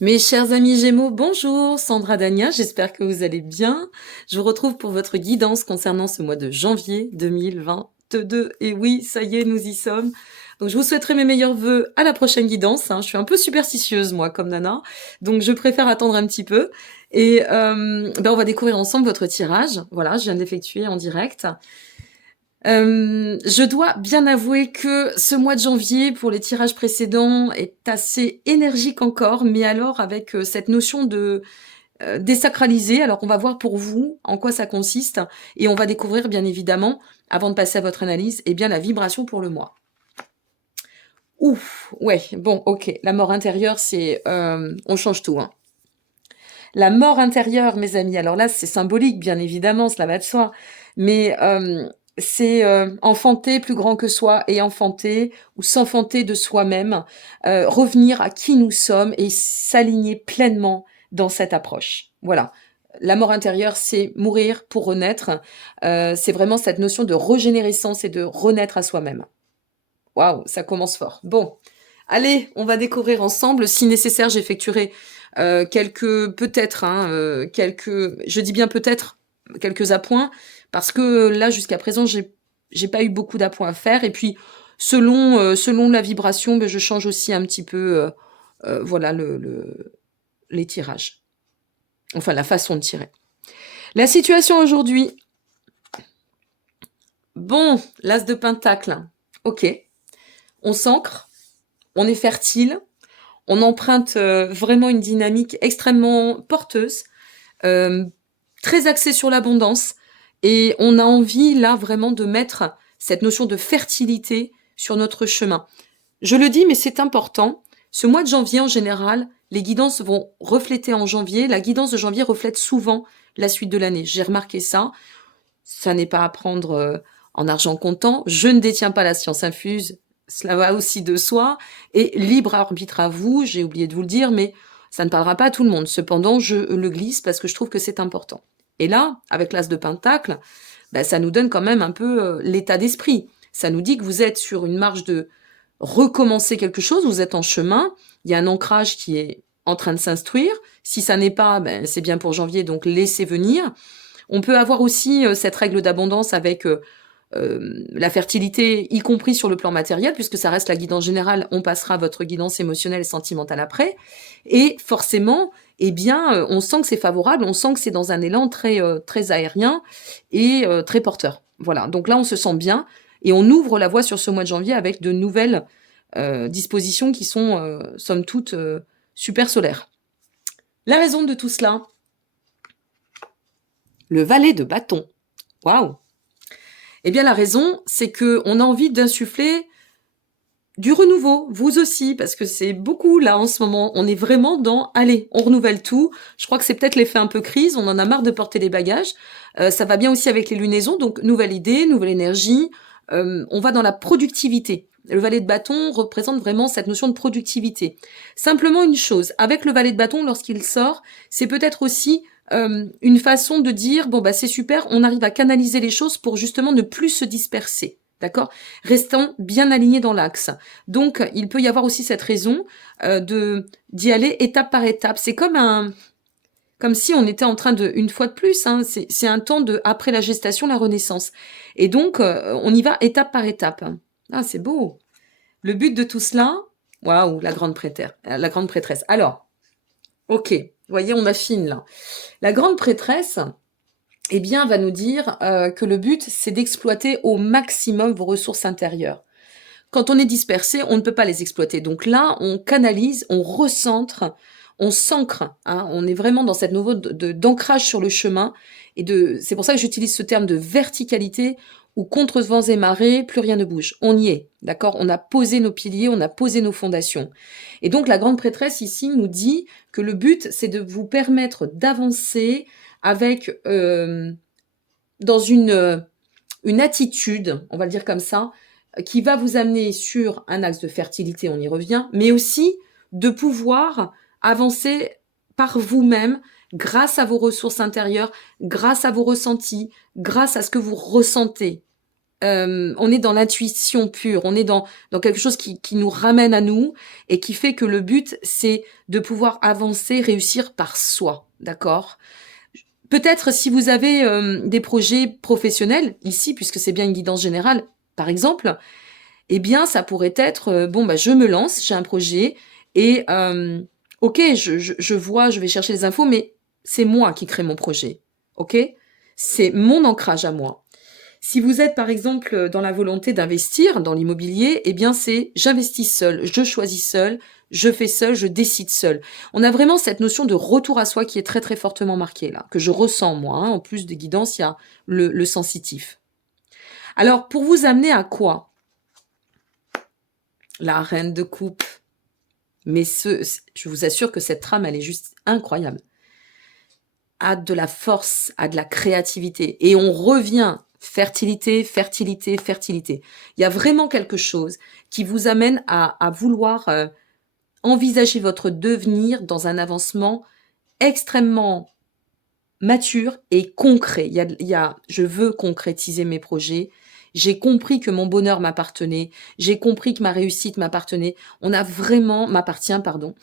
Mes chers amis Gémeaux, bonjour, Sandra Dania, j'espère que vous allez bien. Je vous retrouve pour votre guidance concernant ce mois de janvier 2022. Et oui, ça y est, nous y sommes. Donc je vous souhaiterais mes meilleurs vœux à la prochaine guidance, hein. Je suis un peu superstitieuse, moi, comme Nana, donc je préfère attendre un petit peu. Et on va découvrir ensemble votre tirage. Voilà, je viens de l'effectuer en direct. Je dois bien avouer que ce mois de janvier, pour les tirages précédents, est assez énergique encore, mais alors avec cette notion de désacraliser. Alors on va voir pour vous en quoi ça consiste, et on va découvrir bien évidemment, avant de passer à votre analyse, eh bien la vibration pour le mois. Ouf, ouais, bon, ok. La mort intérieure, on change tout, hein. La mort intérieure, mes amis, alors là, c'est symbolique, bien évidemment, cela va de soi, mais c'est enfanter plus grand que soi et enfanter ou s'enfanter de soi-même, revenir à qui nous sommes et s'aligner pleinement dans cette approche. Voilà. La mort intérieure, c'est mourir pour renaître. C'est vraiment cette notion de régénérescence et de renaître à soi-même. Waouh, ça commence fort. Bon, allez, on va découvrir ensemble. Si nécessaire, j'effectuerai peut-être, hein, je dis bien peut-être, quelques appoints, parce que là, jusqu'à présent, j'ai pas eu beaucoup d'appoints à faire. Et puis, selon la vibration, ben, je change aussi un petit peu, voilà, les tirages. Enfin, la façon de tirer. La situation aujourd'hui. Bon, l'as de pentacle. Ok. On s'ancre, on est fertile, on emprunte vraiment une dynamique extrêmement porteuse, euh, très axée sur l'abondance, et on a envie là vraiment de mettre cette notion de fertilité sur notre chemin. Je le dis, mais c'est important. Ce mois de janvier, en général, les guidances vont refléter en janvier. La guidance de janvier reflète souvent la suite de l'année. J'ai remarqué ça. Ça n'est pas à prendre en argent comptant. Je ne détiens pas la science infuse. Cela va aussi de soi. Et libre arbitre à vous, j'ai oublié de vous le dire, mais ça ne parlera pas à tout le monde. Cependant, je le glisse parce que je trouve que c'est important. Et là, avec l'as de pentacle, ben, ça nous donne quand même un peu l'état d'esprit. Ça nous dit que vous êtes sur une marche de recommencer quelque chose, vous êtes en chemin, il y a un ancrage qui est en train de s'instruire. Si ça n'est pas, ben, c'est bien pour janvier, donc laissez venir. On peut avoir aussi cette règle d'abondance avec la fertilité, y compris sur le plan matériel, puisque ça reste la guidance générale. On passera à votre guidance émotionnelle et sentimentale après. Et forcément, eh bien, on sent que c'est favorable, on sent que c'est dans un élan très aérien et très porteur. Voilà. Donc là, on se sent bien et on ouvre la voie sur ce mois de janvier avec de nouvelles dispositions qui sont, somme toute, super solaires. La raison de tout cela, le valet de bâton. Waouh! Eh bien, la raison, c'est qu'on a envie d'insuffler du renouveau, vous aussi, parce que c'est beaucoup là en ce moment. On est vraiment dans, allez, on renouvelle tout. Je crois que c'est peut-être l'effet un peu crise, on en a marre de porter des bagages. Ça va bien aussi avec les lunaisons, donc nouvelle idée, nouvelle énergie. On va dans la productivité. Le valet de bâton représente vraiment cette notion de productivité. Simplement une chose, avec le valet de bâton, lorsqu'il sort, c'est peut-être aussi une façon de dire, bon bah c'est super, on arrive à canaliser les choses pour justement ne plus se disperser. D'accord? Restant bien alignés dans l'axe. Donc, il peut y avoir aussi cette raison d'y aller étape par étape. C'est comme si on était en train de, une fois de plus, hein, c'est un temps de après la gestation, la renaissance. Et donc, on y va étape par étape. Ah, c'est beau. Le but de tout cela, waouh, la grande prêtresse. Alors, ok, vous voyez, on affine là. La grande prêtresse, eh bien, va nous dire que le but, c'est d'exploiter au maximum vos ressources intérieures. Quand on est dispersé, on ne peut pas les exploiter. Donc là, on canalise, on recentre, on s'ancre. Hein, on est vraiment dans cette nouveau d'ancrage sur le chemin. C'est pour ça que j'utilise ce terme de verticalité où contre vents et marées, plus rien ne bouge. On y est, d'accord? On a posé nos piliers, on a posé nos fondations. Et donc la grande prêtresse ici nous dit que le but, c'est de vous permettre d'avancer avec dans une attitude, on va le dire comme ça, qui va vous amener sur un axe de fertilité, on y revient, mais aussi de pouvoir avancer par vous-même grâce à vos ressources intérieures, grâce à vos ressentis, grâce à ce que vous ressentez. on est dans l'intuition pure, on est dans quelque chose qui nous ramène à nous et qui fait que le but, c'est de pouvoir avancer, réussir par soi, d'accord? Peut-être si vous avez des projets professionnels, ici, puisque c'est bien une guidance générale, par exemple, eh bien, ça pourrait être, bon, bah, je me lance, j'ai un projet et OK, je vois, je vais chercher les infos, mais c'est moi qui crée mon projet, OK? C'est mon ancrage à moi. Si vous êtes, par exemple, dans la volonté d'investir dans l'immobilier, eh bien, c'est j'investis seul, je choisis seul, je fais seul, je décide seul. On a vraiment cette notion de retour à soi qui est très, très fortement marquée là, que je ressens moi, hein. En plus des guidances, il y a le sensitif. Alors, pour vous amener à quoi? La reine de coupe. Mais je vous assure que cette trame, elle est juste incroyable. A de la force, a de la créativité. Et on revient fertilité, fertilité, fertilité. Il y a vraiment quelque chose qui vous amène à vouloir envisager votre devenir dans un avancement extrêmement mature et concret. Je veux concrétiser mes projets. J'ai compris que mon bonheur m'appartenait. J'ai compris que ma réussite m'appartenait. M'appartient, pardon.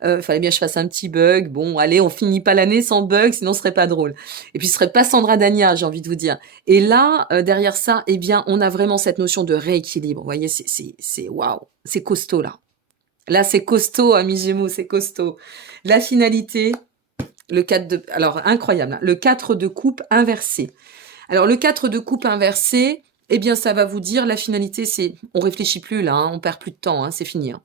Fallait bien que je fasse un petit bug. Bon, allez, on finit pas l'année sans bug, sinon ce serait pas drôle. Et puis ce serait pas Sandra Dania, j'ai envie de vous dire. Et là, derrière ça, eh bien, on a vraiment cette notion de rééquilibre. Vous voyez, c'est waouh, c'est costaud là. Là, c'est costaud, amis Gémeaux, c'est costaud. La finalité, le 4 de... Alors, incroyable, hein, le 4 de coupe inversé. Alors, le 4 de coupe inversé, eh bien, ça va vous dire, la finalité, c'est... On réfléchit plus, là, hein, on perd plus de temps, hein, c'est fini. Hein.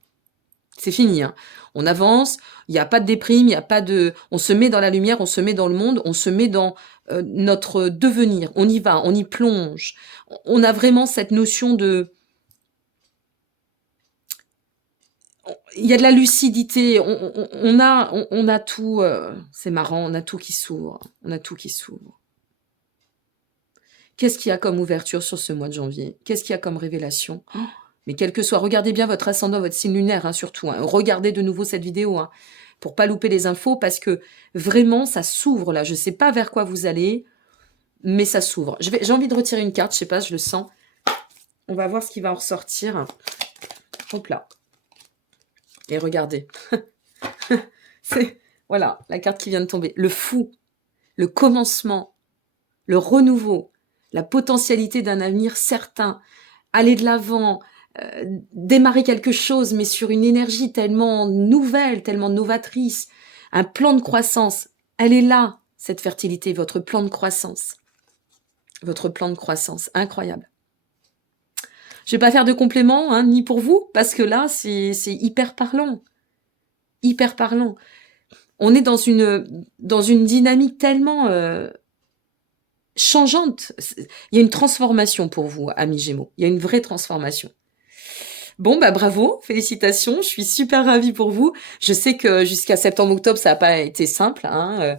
C'est fini. Hein. On avance, il n'y a pas de déprime, il n'y a pas de... On se met dans la lumière, on se met dans le monde, on se met dans notre devenir. On y va, on y plonge. On a vraiment cette notion de... Il y a de la lucidité, on a tout, c'est marrant, on a tout qui s'ouvre, on a tout qui s'ouvre. Qu'est-ce qu'il y a comme ouverture sur ce mois de janvier? Qu'est-ce qu'il y a comme révélation? Oh, mais quel que soit, regardez bien votre ascendant, votre signe lunaire, hein, surtout. Hein. Regardez de nouveau cette vidéo, hein, pour pas louper les infos, parce que vraiment, ça s'ouvre là. Je sais pas vers quoi vous allez, mais ça s'ouvre. J'ai envie de retirer une carte, je sais pas, je le sens. On va voir ce qui va en ressortir. Hop là. Et regardez. C'est, voilà, la carte qui vient de tomber. Le fou, le commencement, le renouveau, la potentialité d'un avenir certain, aller de l'avant, démarrer quelque chose, mais sur une énergie tellement nouvelle, tellement novatrice, un plan de croissance. Elle est là, cette fertilité, votre plan de croissance. Votre plan de croissance, incroyable. Je vais pas faire de complément, hein, ni pour vous, parce que là, c'est hyper parlant. Hyper parlant. On est dans une dynamique tellement changeante. Il y a une transformation pour vous, amis Gémeaux. Il y a une vraie transformation. Bon, bah bravo, félicitations, je suis super ravie pour vous. Je sais que jusqu'à septembre-octobre, ça n'a pas été simple. Hein.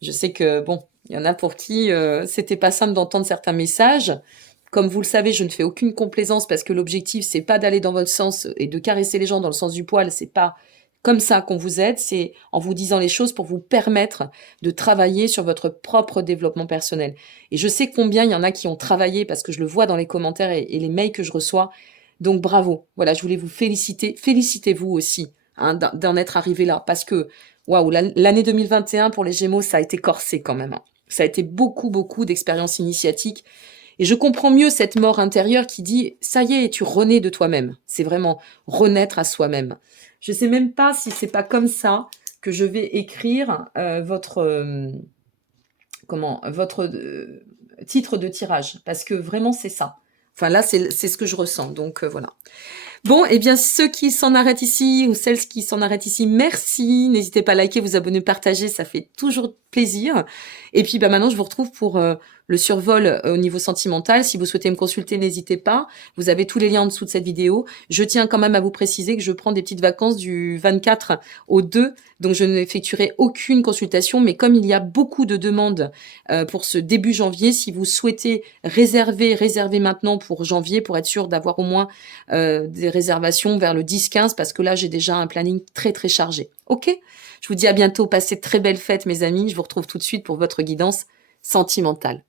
Je sais que, bon, il y en a pour qui c'était pas simple d'entendre certains messages. Comme vous le savez, je ne fais aucune complaisance parce que l'objectif, c'est pas d'aller dans votre sens et de caresser les gens dans le sens du poil. C'est pas comme ça qu'on vous aide, c'est en vous disant les choses pour vous permettre de travailler sur votre propre développement personnel. Et je sais combien il y en a qui ont travaillé parce que je le vois dans les commentaires et les mails que je reçois. Donc bravo. Voilà, je voulais vous féliciter. Félicitez-vous aussi hein, d'en être arrivé là parce que waouh, l'année 2021 pour les Gémeaux, ça a été corsé quand même. Hein. Ça a été beaucoup, beaucoup d'expériences initiatiques. Et je comprends mieux cette mort intérieure qui dit, ça y est, tu renais de toi-même. C'est vraiment renaître à soi-même. Je sais même pas si c'est pas comme ça que je vais écrire votre titre de tirage, parce que vraiment c'est ça. Enfin là, c'est ce que je ressens. Donc voilà. Bon, eh bien, ceux qui s'en arrêtent ici, ou celles qui s'en arrêtent ici, merci. N'hésitez pas à liker, vous abonner, partager, ça fait toujours plaisir. Et puis, bah, maintenant, je vous retrouve pour le survol au niveau sentimental. Si vous souhaitez me consulter, n'hésitez pas. Vous avez tous les liens en dessous de cette vidéo. Je tiens quand même à vous préciser que je prends des petites vacances du 24 au 2, donc je n'effectuerai aucune consultation. Mais comme il y a beaucoup de demandes pour ce début janvier, si vous souhaitez réservez maintenant pour janvier, pour être sûr d'avoir au moins des réservations vers le 10-15 parce que là, j'ai déjà un planning très, très chargé. OK? Je vous dis à bientôt. Passez de très belles fêtes, mes amis. Je vous retrouve tout de suite pour votre guidance sentimentale.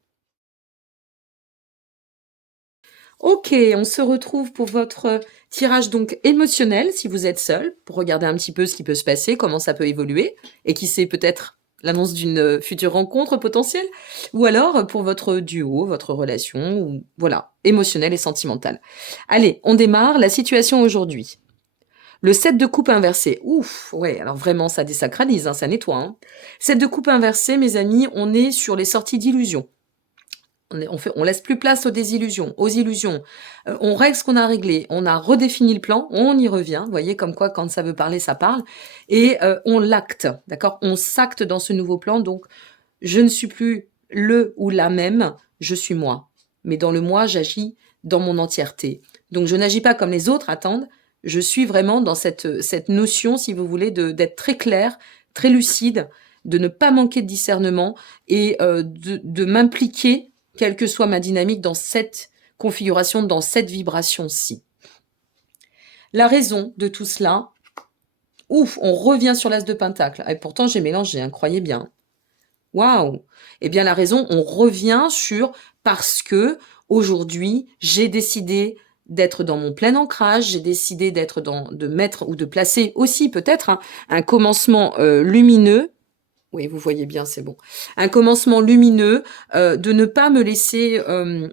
Ok, on se retrouve pour votre tirage donc émotionnel, si vous êtes seul, pour regarder un petit peu ce qui peut se passer, comment ça peut évoluer, et qui sait peut-être l'annonce d'une future rencontre potentielle, ou alors pour votre duo, votre relation, ou voilà, émotionnelle et sentimentale. Allez, on démarre la situation aujourd'hui. Le 7 de coupe inversé. Ouf, ouais, alors vraiment, ça désacralise, hein, ça nettoie. Hein. 7 de coupe inversé, mes amis, on est sur les sorties d'illusions. On laisse plus place aux désillusions, aux illusions. On règle ce qu'on a réglé. On a redéfini le plan. On y revient. Vous voyez, comme quoi, quand ça veut parler, ça parle. Et on l'acte, d'accord. On s'acte dans ce nouveau plan. Donc, je ne suis plus le ou la même. Je suis moi. Mais dans le moi, j'agis dans mon entièreté. Donc, je n'agis pas comme les autres attendent. Je suis vraiment dans cette notion, si vous voulez, d'être très clair, très lucide, de ne pas manquer de discernement et de m'impliquer quelle que soit ma dynamique dans cette configuration, dans cette vibration-ci. La raison de tout cela, ouf, on revient sur l'as de pentacle. Et pourtant, j'ai mélangé, hein, croyez bien. Waouh! Eh bien, la raison, on revient sur parce que aujourd'hui, j'ai décidé d'être dans mon plein ancrage, j'ai décidé de mettre ou de placer aussi peut-être un commencement lumineux. Oui, vous voyez bien, c'est bon. Un commencement lumineux, de ne pas me laisser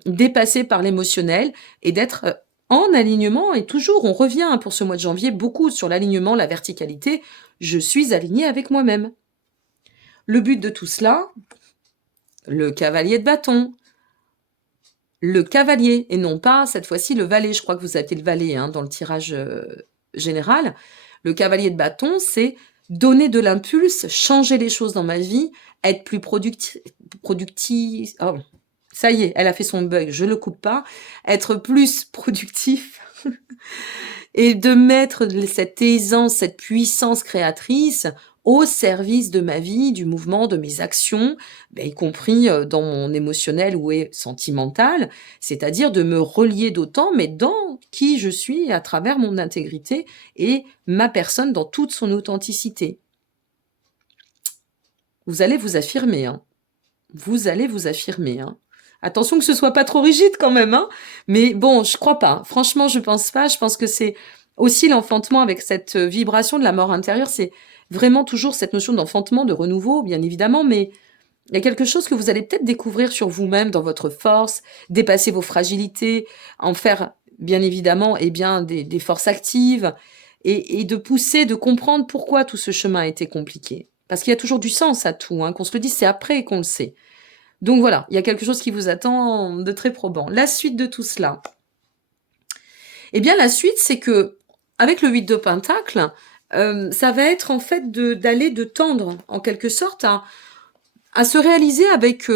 dépasser par l'émotionnel et d'être en alignement. Et toujours, on revient pour ce mois de janvier beaucoup sur l'alignement, la verticalité. Je suis alignée avec moi-même. Le but de tout cela, le cavalier de bâton, le cavalier, et non pas cette fois-ci le valet. Je crois que vous avez le valet hein, dans le tirage général. Le cavalier de bâton, c'est donner de l'impulse, changer les choses dans ma vie, être plus productif. Oh, ça y est, elle a fait son bug, je le coupe pas. Être plus productif et de mettre cette aisance, cette puissance créatrice au service de ma vie, du mouvement, de mes actions, y compris dans mon émotionnel ou sentimental, c'est-à-dire de me relier d'autant, mais dans qui je suis à travers mon intégrité et ma personne dans toute son authenticité. Vous allez vous affirmer, hein. Vous allez vous affirmer, hein. Attention que ce soit pas trop rigide quand même, hein. Mais bon, je crois pas. Franchement, je pense pas. Je pense que c'est aussi l'enfantement avec cette vibration de la mort intérieure. C'est vraiment toujours cette notion d'enfantement, de renouveau, bien évidemment, mais il y a quelque chose que vous allez peut-être découvrir sur vous-même, dans votre force, dépasser vos fragilités, en faire, bien évidemment, eh bien, des forces actives, et de pousser, de comprendre pourquoi tout ce chemin a été compliqué. Parce qu'il y a toujours du sens à tout, hein, qu'on se le dise, c'est après qu'on le sait. Donc voilà, il y a quelque chose qui vous attend de très probant. La suite de tout cela. Eh bien, la suite, c'est que, avec le 8 de Pentacle, ça va être en fait d'aller de tendre, en quelque sorte, à se réaliser avec...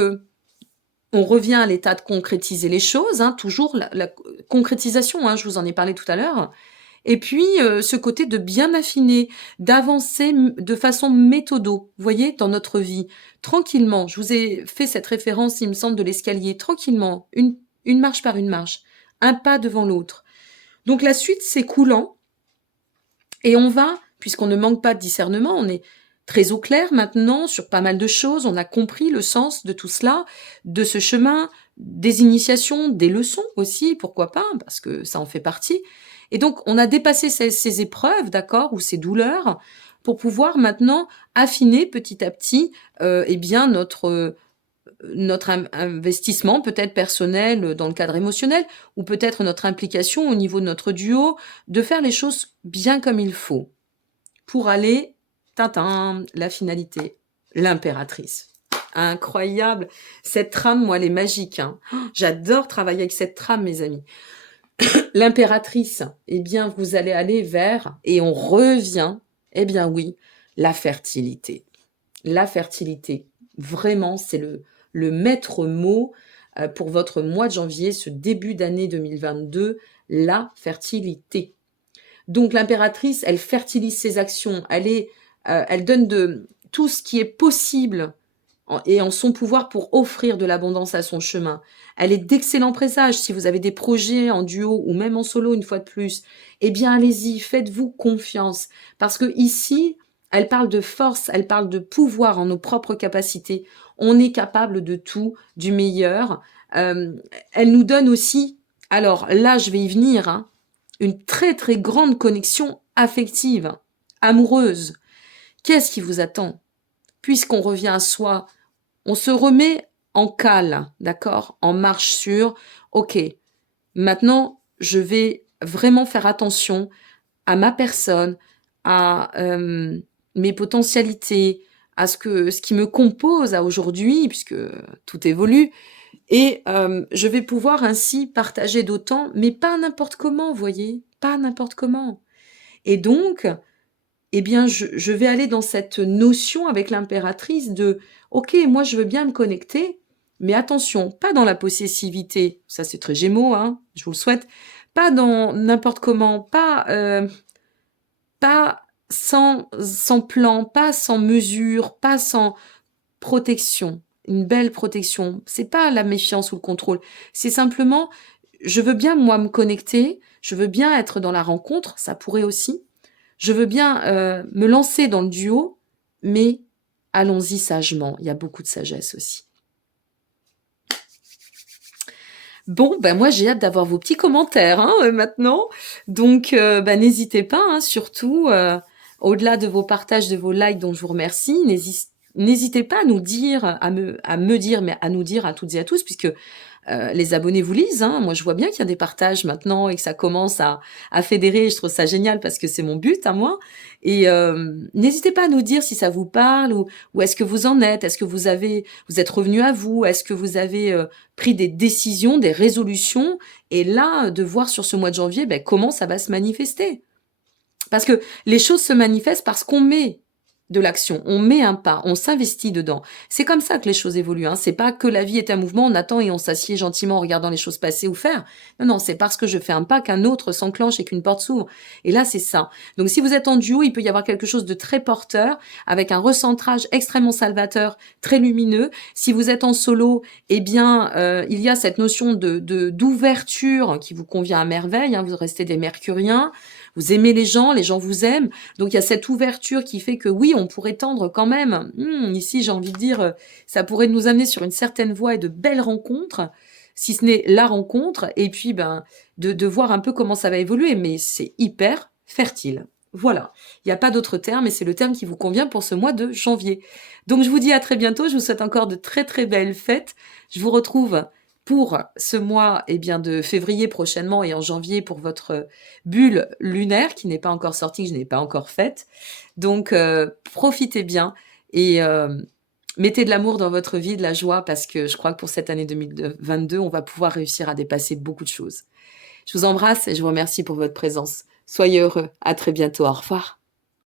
on revient à l'état de concrétiser les choses, hein, toujours la concrétisation, hein, je vous en ai parlé tout à l'heure. Et puis, ce côté de bien affiner, d'avancer de façon méthodo, vous voyez, dans notre vie, tranquillement. Je vous ai fait cette référence, il me semble, de l'escalier, tranquillement, une marche par une marche, un pas devant l'autre. Donc la suite, c'est coulant, et on va, puisqu'on ne manque pas de discernement, on est très au clair maintenant sur pas mal de choses, on a compris le sens de tout cela, de ce chemin, des initiations, des leçons aussi, pourquoi pas, parce que ça en fait partie. Et donc, on a dépassé ces épreuves, d'accord, ou ces douleurs, pour pouvoir maintenant affiner petit à petit, eh bien, notre investissement, peut-être personnel dans le cadre émotionnel, ou peut-être notre implication au niveau de notre duo, de faire les choses bien comme il faut, pour aller, tintin, la finalité, l'impératrice. Incroyable. Cette trame, moi, elle est magique. Hein. J'adore travailler avec cette trame, mes amis. L'impératrice, eh bien, vous allez aller vers, et on revient, eh bien oui, la fertilité. La fertilité, vraiment, c'est le maître mot pour votre mois de janvier, ce début d'année 2022, la fertilité. Donc l'impératrice, elle fertilise ses actions, elle donne de tout ce qui est possible et en son pouvoir pour offrir de l'abondance à son chemin. Elle est d'excellents présages. Si vous avez des projets en duo ou même en solo une fois de plus, eh bien allez-y, faites-vous confiance. Parce que ici, elle parle de force, elle parle de pouvoir en nos propres capacités. On est capable de tout, du meilleur. Elle nous donne aussi Alors là, je vais y venir, hein. Une très très grande connexion affective, amoureuse. Qu'est-ce qui vous attend? Puisqu'on revient à soi, on se remet en cale, d'accord? En marche sur, ok, maintenant, je vais vraiment faire attention à ma personne, à mes potentialités, à ce qui me compose à aujourd'hui, puisque tout évolue, et je vais pouvoir ainsi partager d'autant, mais pas n'importe comment, vous voyez, pas n'importe comment. Et donc, eh bien, je vais aller dans cette notion avec l'impératrice de, ok, moi je veux bien me connecter, mais attention, pas dans la possessivité, ça c'est très Gémeaux, hein, je vous le souhaite, pas dans n'importe comment, pas sans plan, pas sans mesure, pas sans protection, une belle protection. C'est pas la méfiance ou le contrôle, c'est simplement, je veux bien moi me connecter, je veux bien être dans la rencontre, ça pourrait aussi, je veux bien me lancer dans le duo, mais allons-y sagement, il y a beaucoup de sagesse aussi. Bon, ben moi j'ai hâte d'avoir vos petits commentaires hein, maintenant. Donc ben, n'hésitez pas, hein, surtout au-delà de vos partages, de vos likes dont je vous remercie, n'hésitez pas à nous dire, à me dire, mais à nous dire à toutes et à tous, puisque les abonnés vous lisent. Hein. Moi, je vois bien qu'il y a des partages maintenant et que ça commence à fédérer. Je trouve ça génial parce que c'est mon but à moi. Et n'hésitez pas à nous dire si ça vous parle ou est-ce que vous en êtes. Est-ce que vous êtes revenu à vous. Est-ce que vous avez pris des décisions, des résolutions. Et là, de voir sur ce mois de janvier ben, comment ça va se manifester. Parce que les choses se manifestent parce qu'on met de l'action, on met un pas, on s'investit dedans. C'est comme ça que les choses évoluent. Hein. C'est pas que la vie est un mouvement, on attend et on s'assied gentiment en regardant les choses passer ou faire. Non, non, c'est parce que je fais un pas qu'un autre s'enclenche et qu'une porte s'ouvre. Et là, c'est ça. Donc, si vous êtes en duo, il peut y avoir quelque chose de très porteur, avec un recentrage extrêmement salvateur, très lumineux. Si vous êtes en solo, eh bien, il y a cette notion d'ouverture qui vous convient à merveille. Hein. Vous restez des mercuriens. Vous aimez les gens vous aiment. Donc, il y a cette ouverture qui fait que oui, on pourrait tendre quand même. Ici, j'ai envie de dire, ça pourrait nous amener sur une certaine voie et de belles rencontres, si ce n'est la rencontre. Et puis, ben, de voir un peu comment ça va évoluer. Mais c'est hyper fertile. Voilà. Il n'y a pas d'autre terme et c'est le terme qui vous convient pour ce mois de janvier. Donc, je vous dis à très bientôt. Je vous souhaite encore de très, très belles fêtes. Je vous retrouve pour ce mois eh bien, de février prochainement et en janvier pour votre bulle lunaire qui n'est pas encore sortie, que je n'ai pas encore faite. Donc, profitez bien et mettez de l'amour dans votre vie, de la joie, parce que je crois que pour cette année 2022, on va pouvoir réussir à dépasser beaucoup de choses. Je vous embrasse et je vous remercie pour votre présence. Soyez heureux. À très bientôt. Au revoir.